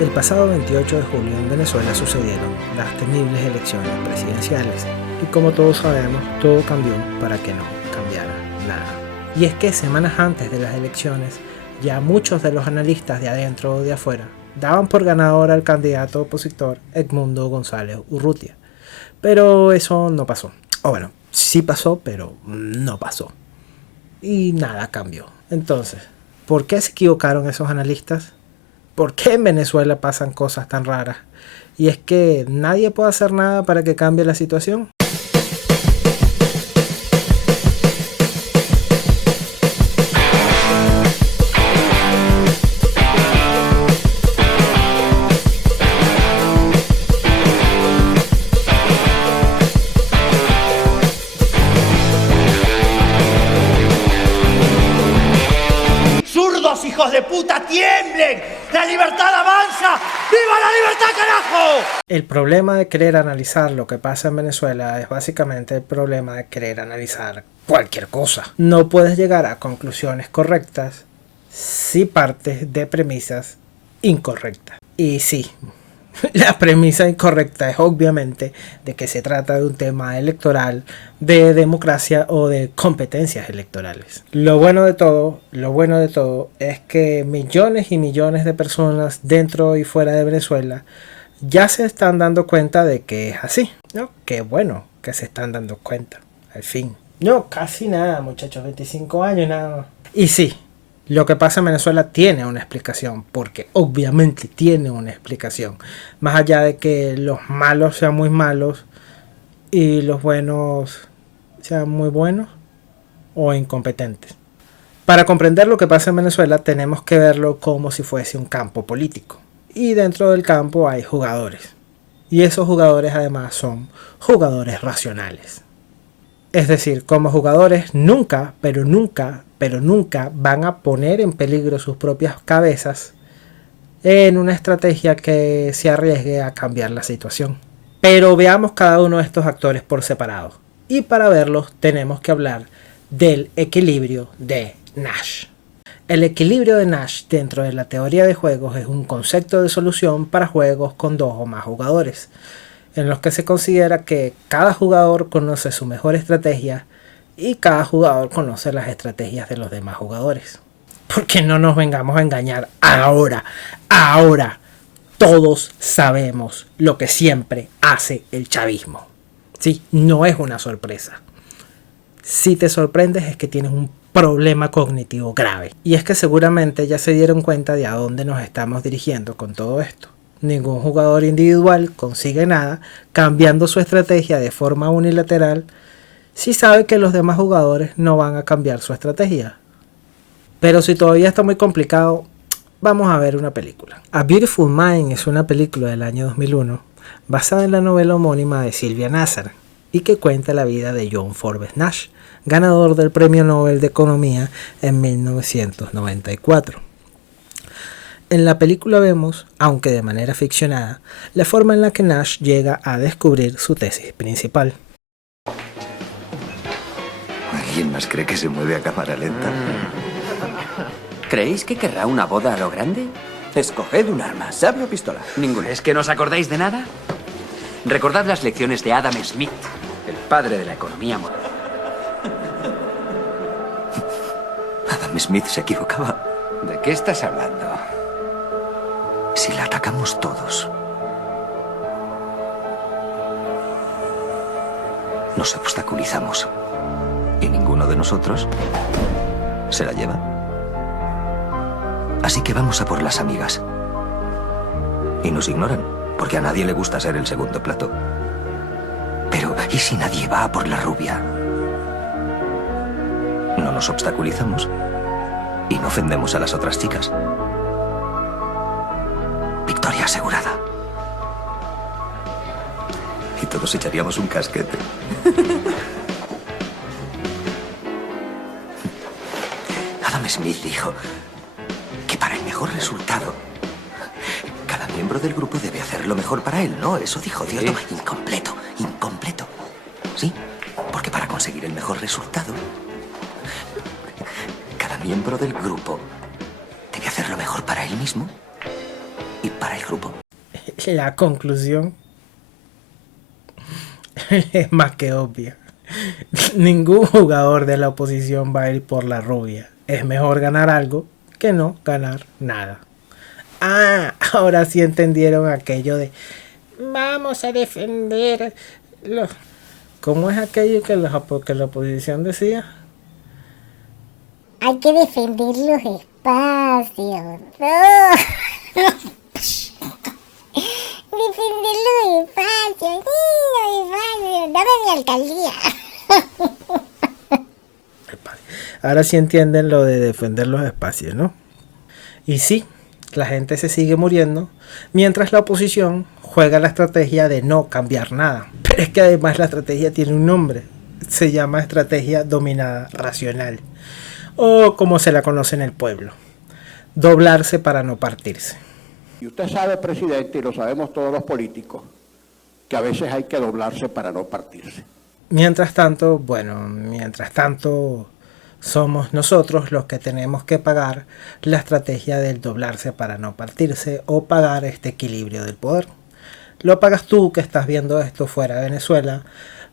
El pasado 28 de julio en Venezuela sucedieron las temibles elecciones presidenciales y como todos sabemos, todo cambió para que no cambiara nada. Y es que semanas antes de las elecciones, ya muchos de los analistas de adentro o de afuera daban por ganador al candidato opositor Edmundo González Urrutia. Pero eso no pasó. O bueno, sí pasó, pero no pasó. Y nada cambió. Entonces, ¿por qué se equivocaron esos analistas? ¿Por qué en Venezuela pasan cosas tan raras? Y es que nadie puede hacer nada para que cambie la situación. ¡Zurdos, hijos de puta, tiemblen! ¡La libertad avanza! ¡Viva la libertad, carajo! El problema de querer analizar lo que pasa en Venezuela es básicamente el problema de querer analizar cualquier cosa. No puedes llegar a conclusiones correctas si partes de premisas incorrectas. Y sí, la premisa incorrecta es obviamente de que se trata de un tema electoral, de democracia o de competencias electorales. Lo bueno de todo es que millones y millones de personas dentro y fuera de Venezuela ya se están dando cuenta de que es así, ¿no? Qué bueno que se están dando cuenta, al fin. No, casi nada, muchachos, 25 años nada más. Y sí, lo que pasa en Venezuela tiene una explicación, porque obviamente tiene una explicación. Más allá de que los malos sean muy malos y los buenos sean muy buenos o incompetentes. Para comprender lo que pasa en Venezuela tenemos que verlo como si fuese un campo político. Y dentro del campo hay jugadores. Y esos jugadores además son jugadores racionales. Es decir, como jugadores nunca van a poner en peligro sus propias cabezas en una estrategia que se arriesgue a cambiar la situación. Pero veamos cada uno de estos actores por separado. Y para verlos tenemos que hablar del equilibrio de Nash. El equilibrio de Nash dentro de la teoría de juegos es un concepto de solución para juegos con 2 o más jugadores, en los que se considera que cada jugador conoce su mejor estrategia y cada jugador conoce las estrategias de los demás jugadores. Porque no nos vengamos a engañar ahora. Todos sabemos lo que siempre hace el chavismo. Sí, no es una sorpresa. Si te sorprendes es que tienes un problema cognitivo grave. Y es que seguramente ya se dieron cuenta de a dónde nos estamos dirigiendo con todo esto. Ningún jugador individual consigue nada cambiando su estrategia de forma unilateral si sabe que los demás jugadores no van a cambiar su estrategia. Pero si todavía está muy complicado, vamos a ver una película. A Beautiful Mind es una película del año 2001 basada en la novela homónima de Sylvia Nasar y que cuenta la vida de John Forbes Nash, ganador del Premio Nobel de Economía en 1994. En la película vemos, aunque de manera ficcionada, la forma en la que Nash llega a descubrir su tesis principal. ¿Alguien más cree que se mueve a cámara lenta? ¿Creéis que querrá una boda a lo grande? Escoged un arma, sable o pistola. Ninguna. ¿Es que no os acordáis de nada? Recordad las lecciones de Adam Smith, el padre de la economía moderna. Adam Smith se equivocaba. ¿De qué estás hablando? Si la atacamos todos, nos obstaculizamos y ninguno de nosotros se la lleva. Así que vamos a por las amigas. Y nos ignoran, porque a nadie le gusta ser el segundo plato. Pero, ¿y si nadie va a por la rubia? No nos obstaculizamos y no ofendemos a las otras chicas. Victoria asegurada. Y todos echaríamos un casquete. Adam Smith dijo que para el mejor resultado, cada miembro del grupo debe hacer lo mejor para él, ¿no? Eso dijo, ¿cierto? Sí. Incompleto. ¿Sí? Porque para conseguir el mejor resultado, cada miembro del grupo debe hacer lo mejor para él mismo y para el grupo. La conclusión es más que obvia. Ningún jugador de la oposición va a ir por la rubia. Es mejor ganar algo que no ganar nada. Ah, ahora sí entendieron aquello de vamos a defender los... ¿Cómo es aquello que la oposición decía? Hay que defender los espacios. Defender los espacios. Dame mi alcaldía. Ahora sí entienden lo de defender los espacios, ¿no? Y sí, la gente se sigue muriendo, mientras la oposición juega la estrategia de no cambiar nada. Pero es que además la estrategia tiene un nombre. Se llama estrategia dominada racional. O como se la conoce en el pueblo. Doblarse para no partirse. Y usted sabe, presidente, y lo sabemos todos los políticos, que a veces hay que doblarse para no partirse. Mientras tanto, somos nosotros los que tenemos que pagar la estrategia del doblarse para no partirse o pagar este equilibrio del poder. Lo pagas tú que estás viendo esto fuera de Venezuela,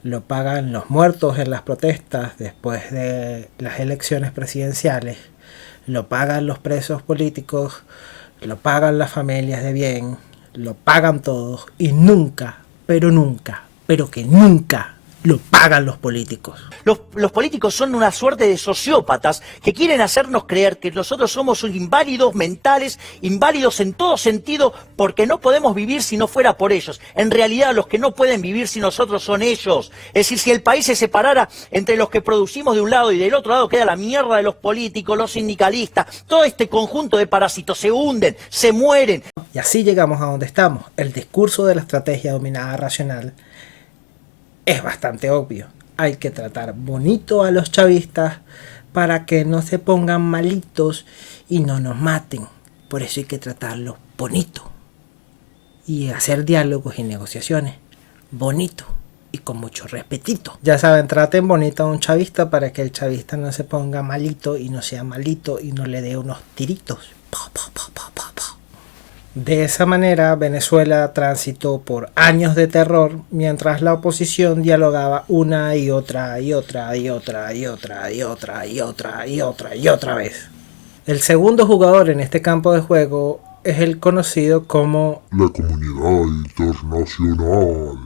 lo pagan los muertos en las protestas después de las elecciones presidenciales, lo pagan los presos políticos, lo pagan las familias de bien, lo pagan todos y nunca, pero que nunca lo pagan los políticos. Los políticos son una suerte de sociópatas que quieren hacernos creer que nosotros somos inválidos mentales, inválidos en todo sentido, porque no podemos vivir si no fuera por ellos. En realidad, los que no pueden vivir sin nosotros son ellos. Es decir, si el país se separara entre los que producimos de un lado y del otro lado, queda la mierda de los políticos, los sindicalistas, todo este conjunto de parásitos se hunden, se mueren. Y así llegamos a donde estamos. El discurso de la estrategia dominada racional es bastante obvio. Hay que tratar bonito a los chavistas para que no se pongan malitos y no nos maten. Por eso hay que tratarlos bonito. Y hacer diálogos y negociaciones bonito y con mucho respetito. Ya saben, traten bonito a un chavista para que el chavista no se ponga malito y no sea malito y no le dé unos tiritos. De esa manera, Venezuela transitó por años de terror mientras la oposición dialogaba una y otra vez. El segundo jugador en este campo de juego es el conocido como la comunidad internacional,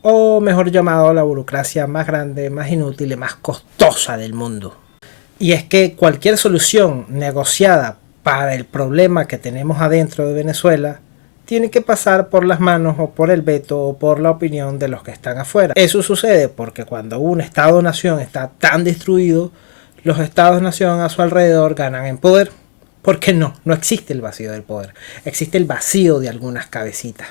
o mejor llamado la burocracia más grande, más inútil y más costosa del mundo. Y es que cualquier solución negociada para el problema que tenemos adentro de Venezuela tiene que pasar por las manos o por el veto o por la opinión de los que están afuera. Eso sucede porque cuando un Estado-nación está tan destruido, los Estados-nación a su alrededor ganan en poder. Porque no existe el vacío del poder. Existe el vacío de algunas cabecitas,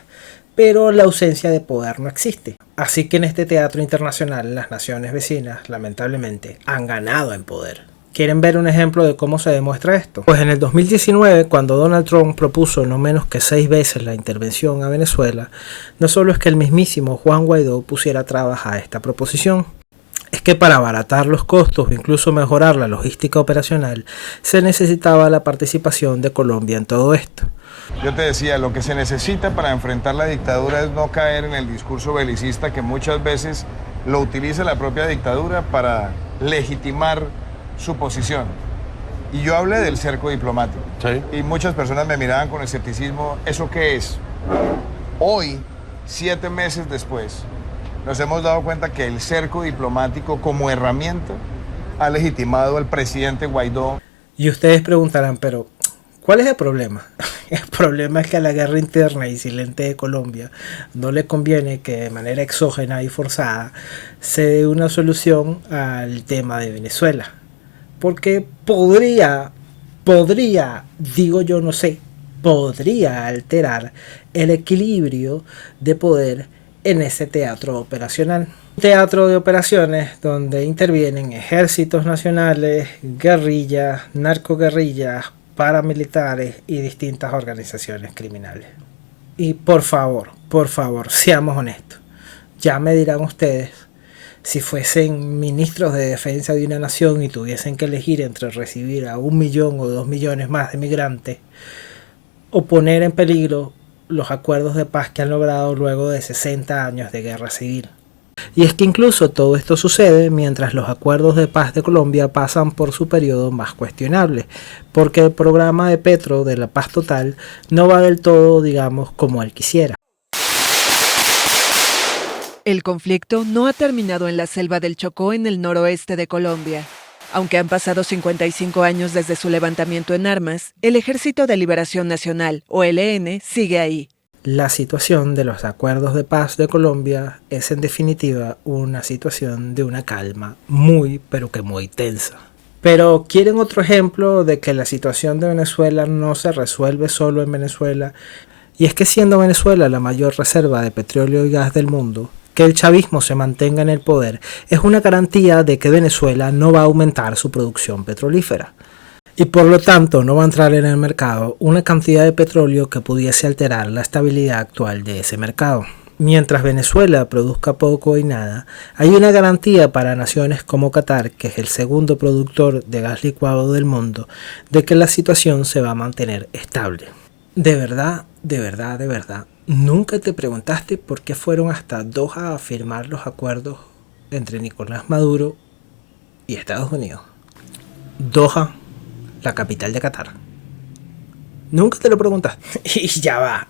pero la ausencia de poder no existe. Así que en este teatro internacional las naciones vecinas, lamentablemente, han ganado en poder. ¿Quieren ver un ejemplo de cómo se demuestra esto? Pues en el 2019, cuando Donald Trump propuso no menos que 6 veces la intervención a Venezuela, no solo es que el mismísimo Juan Guaidó pusiera trabas a esta proposición, es que para abaratar los costos o incluso mejorar la logística operacional, se necesitaba la participación de Colombia en todo esto. Yo te decía, lo que se necesita para enfrentar la dictadura es no caer en el discurso belicista que muchas veces lo utiliza la propia dictadura para legitimar su posición. Y yo hablé del cerco diplomático. ¿Sí? Y muchas personas me miraban con escepticismo. ¿Eso qué es? Hoy, 7 meses después, nos hemos dado cuenta que el cerco diplomático como herramienta ha legitimado al presidente Guaidó. Y ustedes preguntarán, pero ¿cuál es el problema? El problema es que a la guerra interna y silente de Colombia no le conviene que de manera exógena y forzada se dé una solución al tema de Venezuela. Porque podría, digo yo no sé, podría alterar el equilibrio de poder en ese teatro operacional. Un teatro de operaciones donde intervienen ejércitos nacionales, guerrillas, narcoguerrillas, paramilitares y distintas organizaciones criminales. Y por favor, seamos honestos. Ya me dirán ustedes, si fuesen ministros de defensa de una nación y tuviesen que elegir entre recibir a 1 millón o 2 millones más de migrantes o poner en peligro los acuerdos de paz que han logrado luego de 60 años de guerra civil. Y es que incluso todo esto sucede mientras los acuerdos de paz de Colombia pasan por su periodo más cuestionable, porque el programa de Petro de la paz total no va del todo, digamos, como él quisiera. El conflicto no ha terminado en la selva del Chocó en el noroeste de Colombia. Aunque han pasado 55 años desde su levantamiento en armas, el Ejército de Liberación Nacional, o ELN, sigue ahí. La situación de los acuerdos de paz de Colombia es en definitiva una situación de una calma muy, pero que muy tensa. Pero ¿quieren otro ejemplo de que la situación de Venezuela no se resuelve solo en Venezuela? Y es que siendo Venezuela la mayor reserva de petróleo y gas del mundo, que el chavismo se mantenga en el poder es una garantía de que Venezuela no va a aumentar su producción petrolífera. Y por lo tanto no va a entrar en el mercado una cantidad de petróleo que pudiese alterar la estabilidad actual de ese mercado. Mientras Venezuela produzca poco y nada, hay una garantía para naciones como Qatar, que es el segundo productor de gas licuado del mundo, de que la situación se va a mantener estable. De verdad, ¿nunca te preguntaste por qué fueron hasta Doha a firmar los acuerdos entre Nicolás Maduro y Estados Unidos? Doha, la capital de Qatar. ¿Nunca te lo preguntaste? Y ya va.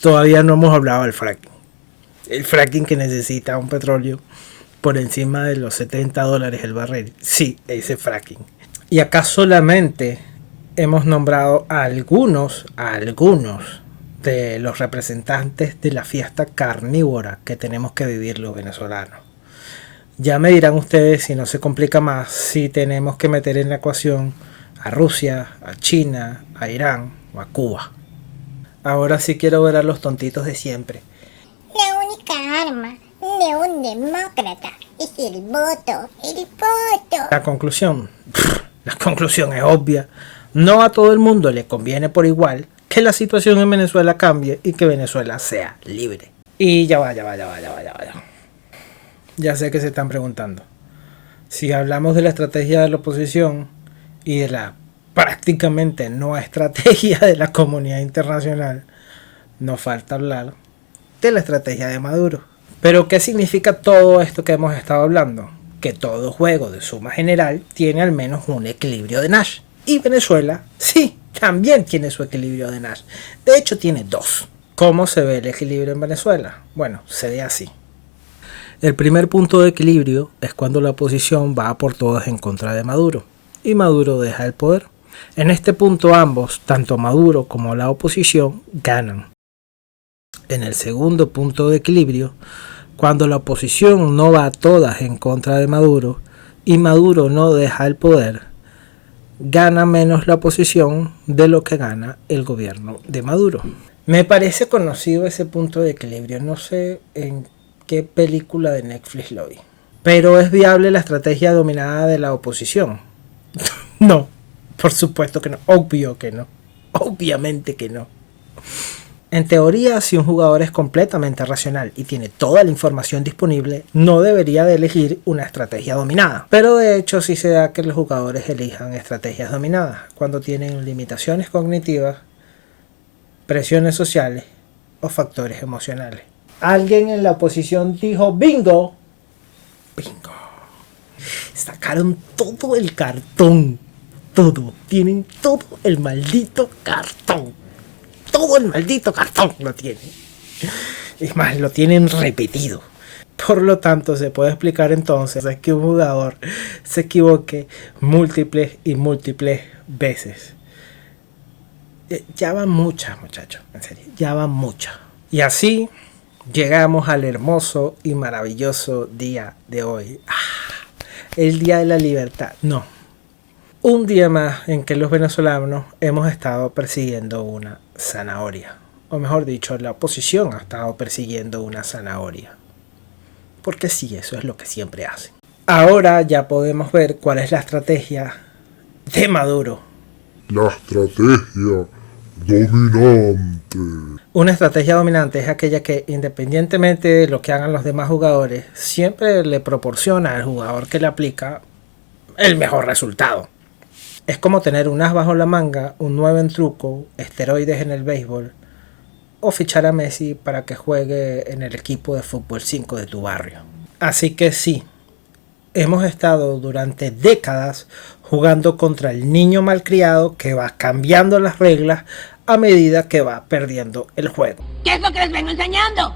Todavía no hemos hablado del fracking. El fracking que necesita un petróleo por encima de los $70 el barril. Sí, ese fracking. Y acá solamente hemos nombrado a algunos de los representantes de la fiesta carnívora que tenemos que vivir los venezolanos. Ya me dirán ustedes si no se complica más si tenemos que meter en la ecuación a Rusia, a China, a Irán o a Cuba. Ahora sí quiero ver a los tontitos de siempre. La única arma de un demócrata es el voto, el voto. La conclusión es obvia. No a todo el mundo le conviene por igual que la situación en Venezuela cambie y que Venezuela sea libre. Y ya va. Ya sé que se están preguntando. Si hablamos de la estrategia de la oposición y de la prácticamente no estrategia de la comunidad internacional, nos falta hablar de la estrategia de Maduro. Pero ¿qué significa todo esto que hemos estado hablando? Que todo juego de suma general tiene al menos un equilibrio de Nash. Y Venezuela, sí, también tiene su equilibrio de Nash. De hecho, tiene dos. ¿Cómo se ve el equilibrio en Venezuela? Bueno, se ve así. El primer punto de equilibrio es cuando la oposición va por todas en contra de Maduro y Maduro deja el poder. En este punto ambos, tanto Maduro como la oposición, ganan. En el segundo punto de equilibrio, cuando la oposición no va a todas en contra de Maduro y Maduro no deja el poder, gana menos la oposición de lo que gana el gobierno de Maduro. Me parece conocido ese punto de equilibrio, no sé en qué película de Netflix lo vi. Pero ¿es viable la estrategia dominada de la oposición? No, por supuesto que no, obvio que no, obviamente que no. En teoría, si un jugador es completamente racional y tiene toda la información disponible, no debería de elegir una estrategia dominada. Pero de hecho sí se da que los jugadores elijan estrategias dominadas cuando tienen limitaciones cognitivas, presiones sociales o factores emocionales. Alguien en la oposición dijo bingo. Bingo. Sacaron todo el cartón. Todo. Tienen todo el maldito cartón. Todo el maldito cartón lo tienen. Es más, lo tienen repetido. Por lo tanto, se puede explicar entonces que un jugador se equivoque múltiples y múltiples veces. Ya van muchas, muchachos. En serio, ya van muchas. Y así llegamos al hermoso y maravilloso día de hoy. El día de la libertad. No. Un día más en que los venezolanos hemos estado persiguiendo una zanahoria. O mejor dicho, la oposición ha estado persiguiendo una zanahoria. Porque sí, eso es lo que siempre hacen. Ahora ya podemos ver cuál es la estrategia de Maduro. La estrategia dominante. Una estrategia dominante es aquella que, independientemente de lo que hagan los demás jugadores, siempre le proporciona al jugador que le aplica el mejor resultado. Es como tener un as bajo la manga, un 9 en truco, esteroides en el béisbol, o fichar a Messi para que juegue en el equipo de fútbol 5 de tu barrio. Así que sí, hemos estado durante décadas jugando contra el niño malcriado que va cambiando las reglas a medida que va perdiendo el juego. ¿Qué es lo que les vengo enseñando?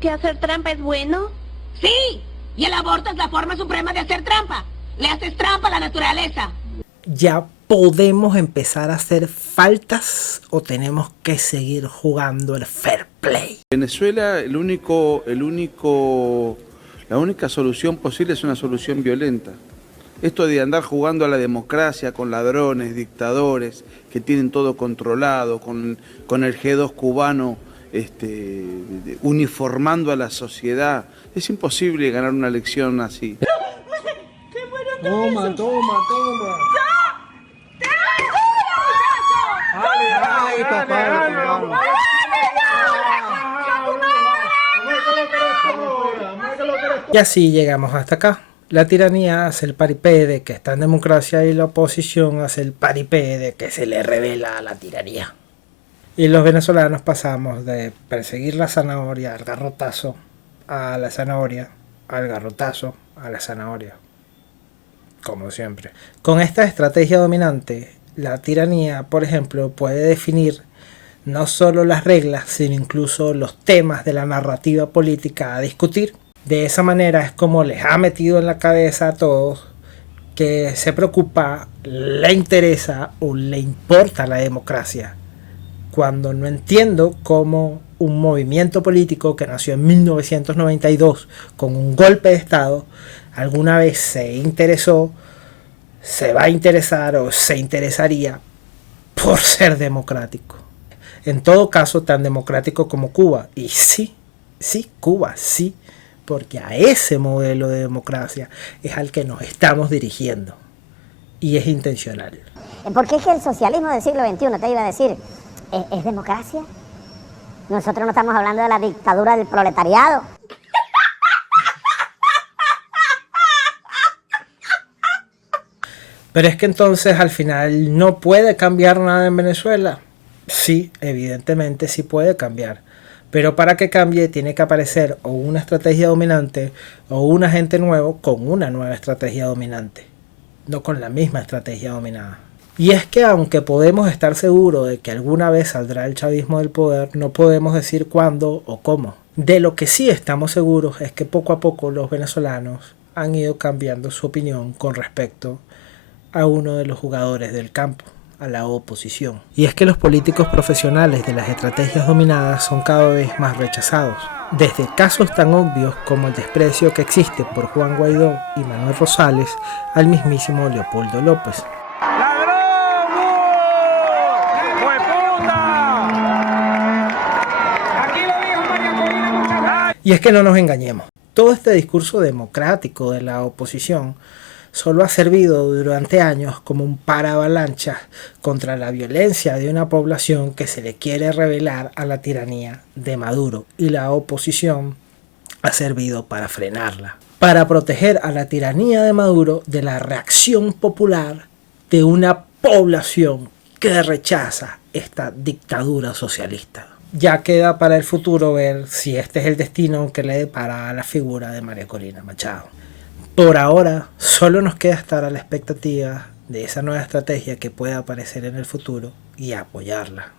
¿Que hacer trampa es bueno? Sí, y el aborto es la forma suprema de hacer trampa. Le haces trampa a la naturaleza. ¿Ya podemos empezar a hacer faltas o tenemos que seguir jugando el fair play? Venezuela, la única solución posible es una solución violenta. Esto de andar jugando a la democracia con ladrones, dictadores, que tienen todo controlado, con el G2 cubano uniformando a la sociedad, es imposible ganar una elección así. Toma. Y así llegamos hasta acá. La tiranía hace el paripé de que está en democracia y la oposición hace el paripé de que se le revela a la tiranía. Y los venezolanos pasamos de perseguir la zanahoria al garrotazo a la zanahoria, al garrotazo a la zanahoria. Como siempre. Con esta estrategia dominante, la tiranía, por ejemplo, puede definir no solo las reglas, sino incluso los temas de la narrativa política a discutir. De esa manera es como les ha metido en la cabeza a todos que se preocupa, le interesa o le importa la democracia. Cuando no entiendo cómo un movimiento político que nació en 1992 con un golpe de estado alguna vez se interesó, se va a interesar o se interesaría por ser democrático. En todo caso, tan democrático como Cuba. Y sí, Cuba, sí, porque a ese modelo de democracia es al que nos estamos dirigiendo. Y es intencional. Porque es que el socialismo del siglo XXI, te iba a decir, ¿es democracia? Nosotros no estamos hablando de la dictadura del proletariado. Pero es que entonces al final no puede cambiar nada en Venezuela. Sí, evidentemente sí puede cambiar. Pero para que cambie tiene que aparecer o una estrategia dominante o un agente nuevo con una nueva estrategia dominante. No con la misma estrategia dominada. Y es que aunque podemos estar seguros de que alguna vez saldrá el chavismo del poder, no podemos decir cuándo o cómo. De lo que sí estamos seguros es que poco a poco los venezolanos han ido cambiando su opinión con respecto a uno de los jugadores del campo, a la oposición. Y es que los políticos profesionales de las estrategias dominadas son cada vez más rechazados. Desde casos tan obvios como el desprecio que existe por Juan Guaidó y Manuel Rosales al mismísimo Leopoldo López. Y es que no nos engañemos. Todo este discurso democrático de la oposición solo ha servido durante años como un paravalanchas contra la violencia de una población que se le quiere rebelar a la tiranía de Maduro, y la oposición ha servido para frenarla, para proteger a la tiranía de Maduro de la reacción popular de una población que rechaza esta dictadura socialista. Ya queda para el futuro ver si este es el destino que le depara a la figura de María Corina Machado. Por ahora, solo nos queda estar a la expectativa de esa nueva estrategia que pueda aparecer en el futuro y apoyarla.